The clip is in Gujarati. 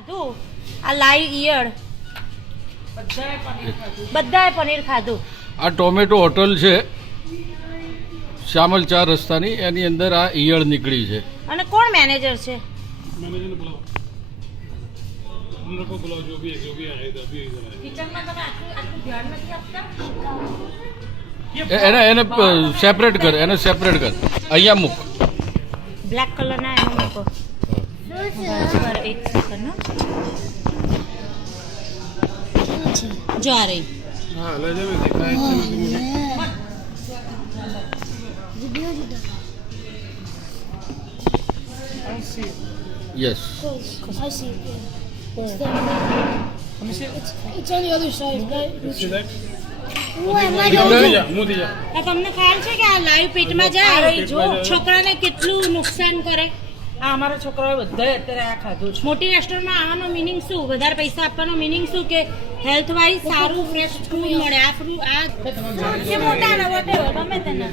ખાધું આ લાઈવ ઈયળ બધાએ પનીર ખાધું. આ ટોમેટો હોટલ છે શ્યામલ 4 રસ્તાની, એની અંદર આ ઈયળ નીકળી છે. અને કોણ મેનેજર છે? मैनेजर ने बुलाओ, हम लोग को बुलाओ, जो भी है इधर भी इधर है. કિચનમાં તમે આટલું ધ્યાન નથી આપતા? એને સેપરેટ કર, એને સેપરેટ કર, અહીંયા મૂક. બ્લેક કલર ના એમાં મૂકો. બરાબર, એક સેકન્ડ. જો આ રહી. हाँ अलग में देखा है yes. I see it. It's on the other side, right? આ તમને ખ્યાલ છે કે આ લાઈવ પેટમાં જાય જો છોકરાને કેટલું નુકસાન કરે? આ અમારા છોકરાઓએ બધાએ અત્યારે આ ખાધું છે. મોટી રેસ્ટોરન્ટમાં આવવાનો મિનિંગ શું? વધારે પૈસા આપવાનો મિનિંગ શું? કે હેલ્થ વાઇઝ સારું ફ્રેશ ફૂડ મળે. આ ફ્રૂટ આ મોટા ને વોટેવર ગમે તેને